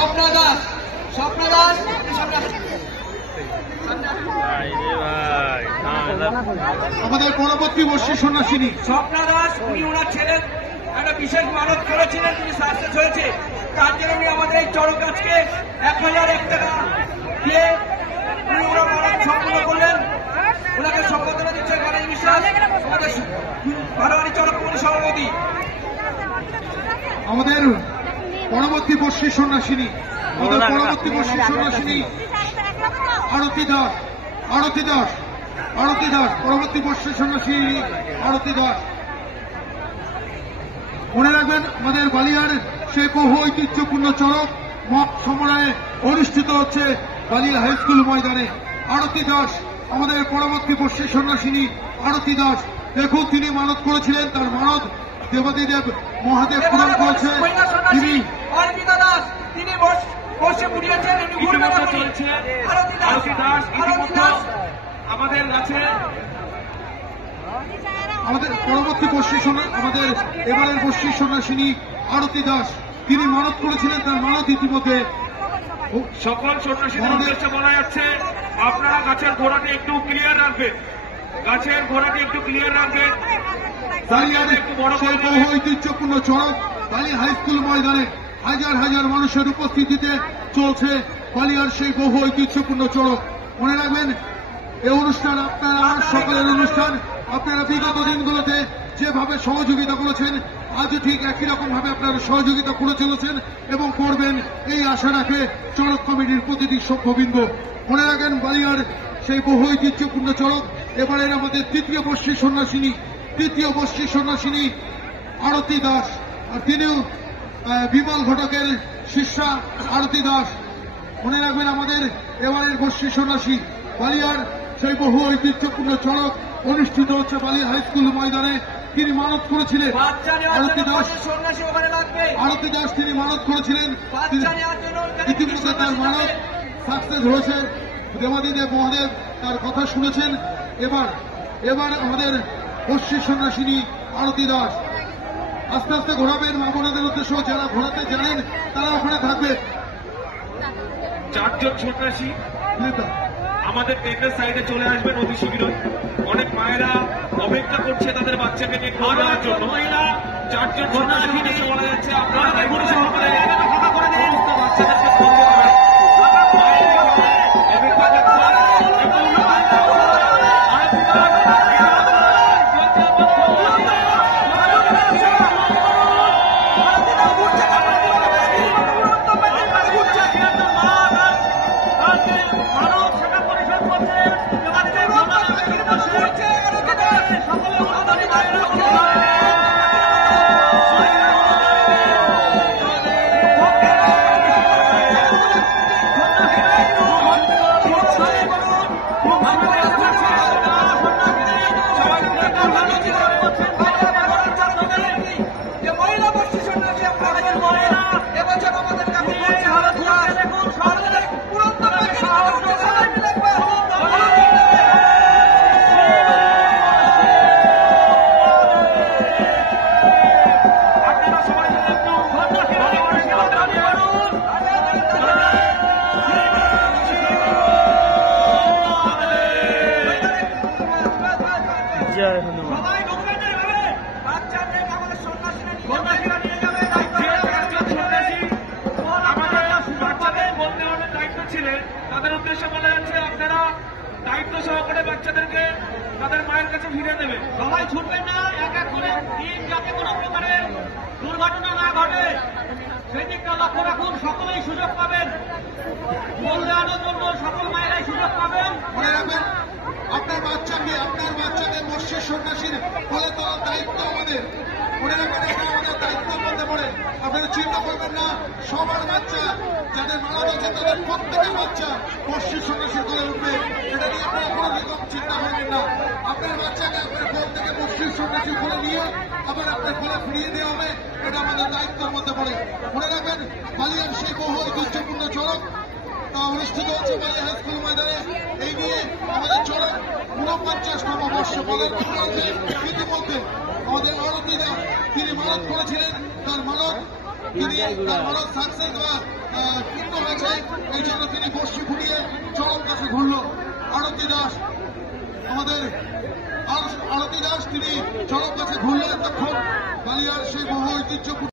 স্বপ্না দাস, স্বপ্না দাস আমাদের পরবর্তী বর্ষী সন্ন্যাসিনী স্বপ্না দাস, উনি ওনার ছেলের একটা বিশেষ মানত করেছিলেন, তিনি সাকসেস হয়েছে। তার জন্য উনি আমাদের এই চড়ক গাছকে 1001 টাকা দিয়ে উনি ওনার মানত সম্পূর্ণ করলেন। ওনাকে সম্বোধনা দিচ্ছে গণেশ বিশ্বাস, আমাদের বারোয়ারি চড়ক কমিটির সভাপতি। আমাদের পরবর্তী বর্ষী সন্ন্যাসিনী আরতি দাস, পরবর্তী বর্ষী সন্ন্যাসিনী আরতি দাস। মনে রাখবেন আমাদের বালিয়ার সেই বহু ঐতিহ্যপূর্ণ চড়ক মক সমরায় অনুষ্ঠিত হচ্ছে বালিয়া হাই স্কুল ময়দানে। আরতি দাস আমাদের পরবর্তী বর্ষী সন্ন্যাসিনী আরতি দাস। দেখুন তিনি মানত করেছিলেন, তার মানত দেবাদিদেব মহাদেব পূরণ করেছে। তিনি আমাদের কাছে আমাদের পরবর্তী বর্ষী আমাদের এবারের বর্ষী সন্ন্যাসিনী আরতি দাস, তিনি মানত করেছিলেন, তার মানত ইতিমধ্যে সকল সন্ন্যাসীদের উদ্দেশ্যে বলা যাচ্ছে আপনারা গাছের গোড়াটি একটু ক্লিয়ার রাখবেন, গাছের গোড়াটি একটু ক্লিয়ার রাখবেন। সেই বহু ঐতিহ্যপূর্ণ চড়ক বালিয়া হাই স্কুল ময়দানে হাজার হাজার মানুষের উপস্থিতিতে চলছে বালিয়ার সেই বহু ঐতিহ্যপূর্ণ চড়ক। মনে রাখবেন এই অনুষ্ঠান আপনার আমার সকলের অনুষ্ঠান। আপনারা বিগত দিনগুলোতে যেভাবে সহযোগিতা করেছেন আজও ঠিক একই রকম ভাবে আপনারা সহযোগিতা করে চলেছেন এবং করবেন, এই আশা রাখে চড়ক কমিটির প্রতিটি সভ্যবৃন্দ। মনে রাখেন বালিয়ার সেই বহু ঐতিহ্যপূর্ণ চড়ক এবারের আমাদের তৃতীয় বর্ষী সন্ন্যাসিনী আরতি দাস, আর তিনিও বিমল ঘটকের শিষ্যা আরতি দাস। মনে রাখবেন আমাদের এবারের বর্ষী সন্ন্যাসী বালিয়ার সেই বহু ঐতিহ্যপূর্ণ চড়ক অনুষ্ঠিত হচ্ছে বালিয়া হাই স্কুল ময়দানে। তিনি মানত করেছিলেন আরতি দাস, তিনি মানত করেছিলেন, ইতিমধ্যে তার মানত সাকসেস হয়েছে। দেবাদিদেব মহাদেব তার কথা শুনেছেন। এবার আমাদের বর্ষী সন্ন্যাসিনী আরতি দাস আস্তে আস্তে ঘোরাবেন মা বোনদের উদ্দেশ্য, যারা ঘোরাতে জানেন তারা ওখানে থাকবে। 4 জন সন্ন্যাসী আমাদের টেন্টের সাইডে চলে আসবেন অতি শীঘ্রই। অনেক মায়েরা অপেক্ষা করছে তাদের বাচ্চাকে নিয়ে খাওয়া দেওয়ার জন্য। 4 জন সন্ন্যাসী এসে বলা যাচ্ছে আপনারা বাচ্চাদেরকে তাদের উদ্দেশ্যে বলা যাচ্ছে আপনারা দায়িত্ব সহকারে বাচ্চাদেরকে তাদের মায়ের কাছে ফিরে দেবে। সবাই ছুটবেন না, এক এক করে যাতে কোনো প্রকারের দুর্ঘটনা না ঘটে সেই দিকটা লক্ষ্য রাখুন। সকলেই সুযোগ পাবেন, কল্যাণের জন্য সকল মায়েরাই সুযোগ পাবেন। মনে রাখবেন আপনার বাচ্চাকে বর্ষী সন্ন্যাসীর বলে তোলার দায়িত্ব আমাদের। মনে রাখবেন এটা আমাদের দায়িত্বের মধ্যে পড়ে। আপনারা চিন্তা করবেন না, সবার বাচ্চা যাদের মারা গেছে তাদের প্রত্যেকের বাচ্চা বর্ষী সন্ন্যাসীর করে উঠবে, এটা নিয়ে আপনারা কোনো রকম চিন্তা করবেন না। আপনার বাচ্চাকে আপনার ঘর থেকে বর্ষী সন্ন্যাসী করে নিয়ে আবার আপনার ঘরে ফিরিয়ে দেওয়া হবে, এটা আমাদের দায়িত্বের মধ্যে পড়ে। মনে রাখবেন বালিয়ার সেই বহু ঐতিহ্যপূর্ণ চড়ক অনুষ্ঠিত হচ্ছে বালিয়া হাই স্কুল ময়দানে। এই নিয়ে আমাদের চড়ক 49তম বর্ষ পালন করেছে। ইতিমধ্যে আমাদের আরতিরা তিনি মানত করেছিলেন, তার মানত তিনি তার বড় সাকসেস বা পূর্ণ হয়েছে, এই জন্য তিনি বর্ষি ফুটিয়ে চরম কাছে ঘুরল। আরতি দাস, আমাদের আরতি দাস, তিনি চরম কাছে ঘুরলেন তখন বালিয়ার সেই বহু ঐতিহ্য